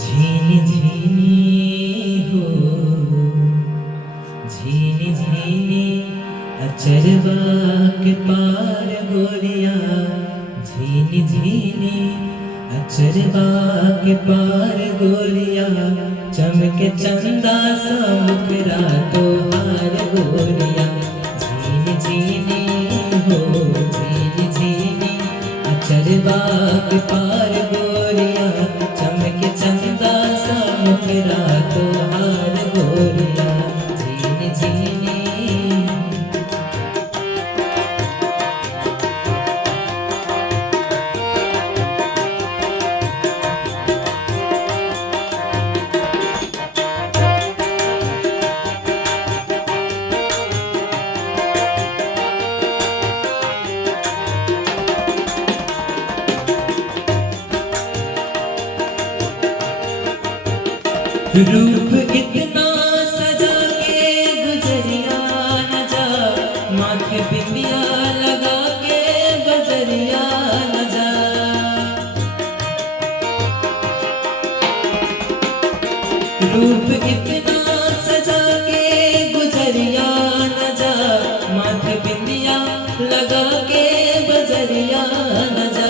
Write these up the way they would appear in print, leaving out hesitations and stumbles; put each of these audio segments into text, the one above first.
झीनी झीनी हो झीनी झीनी अचरवा के पार गोरिया झीनी झीनी अचरवा के पार गोरिया चमके चंदा सा मुखरा तोहार गोरिया झीनी झीनी हो झीनी झीनी अचरवा के पार गोरिया चमके चंदा सा मुखरा तोहार गोरिया झीनी झीनी। रूप इतना सजा के गुजरिया न जा माथे बिंदिया लगा के बजरिया न जा रूप इतना सजा के गुजरिया न जा माथे बिंदिया लगा के बजरिया न जा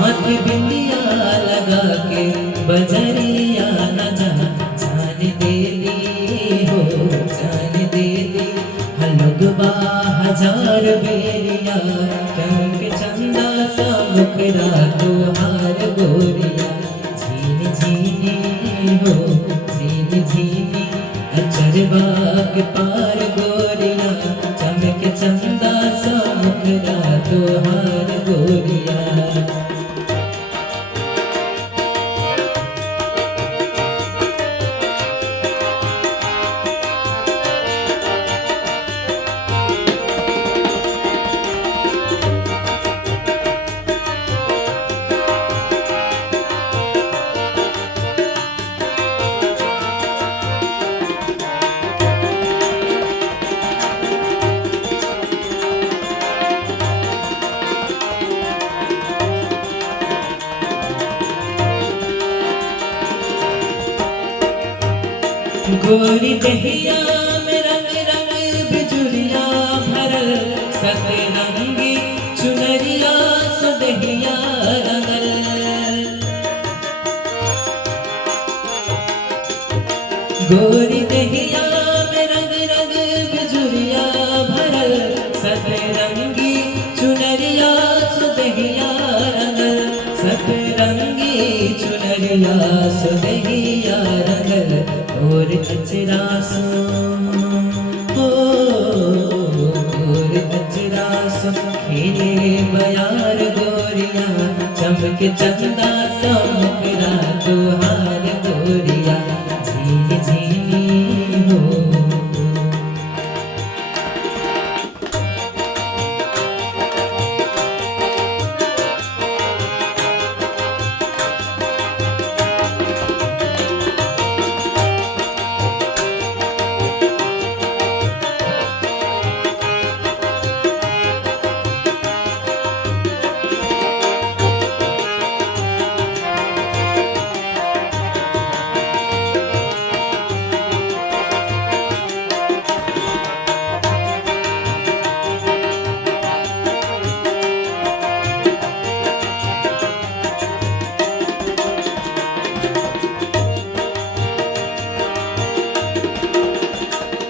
माथे बिंदिया लगा के बजरिया न जा हलुगबा हजार बेरिया चमके चंदा सा मुखरा तोहार गोरिया झीनी झीनी हो झीनी झीनी अचरवा के पार गोरिया चमके चंदा सा मुखरा तोहार गोरिया। गोरी दहिया में रंग रंग बिजुरिया भरल सतरंगी चुनरिया सुदहिया रंगल गोरी दहिया में रंग रंग बिजुरिया भरल सतरंगी चुनरिया सुदहिया रंगल सतरंगी चुनरिया सुदहिया रंगल और अचरा सो और अचरा सो खेले बयार गोरिया चमके चंदा सा मुखरा तोहार गोरिया झीनी झीनी हो।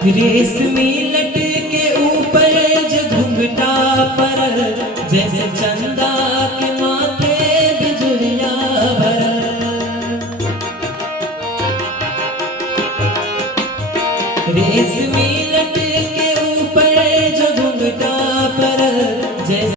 रेशमी लट के ऊपर जो घुंघटा पर जैसे चंदा के माथे बिजुरिया भरल रेशमी